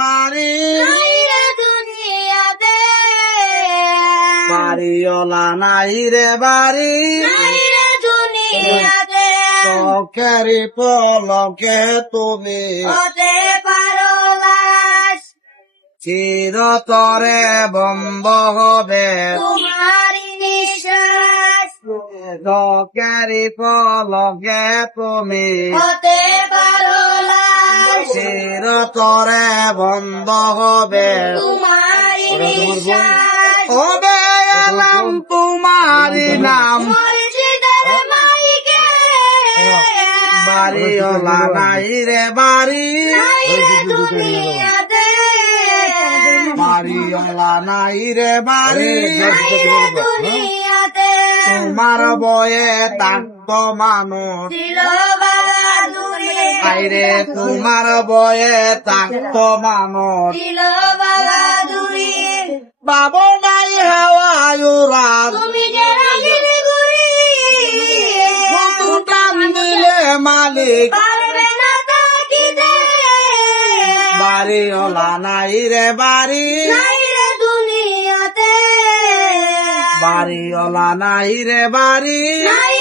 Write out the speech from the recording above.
বাড়ি নাই রে দুনিয়াতে, বাড়িওয়ালা নাই রে বাড়ি নাই রে দুনিয়াতে, চোখেরই পলকে তুমি হতে পারো লাশ, চিরতরে বন্ধ হবে তোমারই নিঃশ্বাস, চোখেরই পলকে তুমি হতে পারো লাশ, চিরতরে বন্ধ হবে তোমারই নিঃশ্বাস, হবে এলাম তোমারই নাম মসজিদের মাইকে, বাড়িওয়ালা নাই রে বাড়ি নাই রে দুনিয়াতে, বাড়িওয়ালা নাই রে বাড়ি নাই রে দুনিয়াতে, তোমার বয়ে থাকতো মানুষ ছিল বাহাদুরি, আইরে তোমার বয়ে থাকতো মানুষ ছিল বাহাদুরি, বাবু নাই হাওয়ায়ুরা তুমি যে রাগির গুরি, কত টান দিলে মালিক পারবে না তাকিতে, বাড়িওয়ালা নাই রে বাড়ি নাই রে দুনিয়াতে, বাড়িওয়ালা নাই রে বাড়ি নাই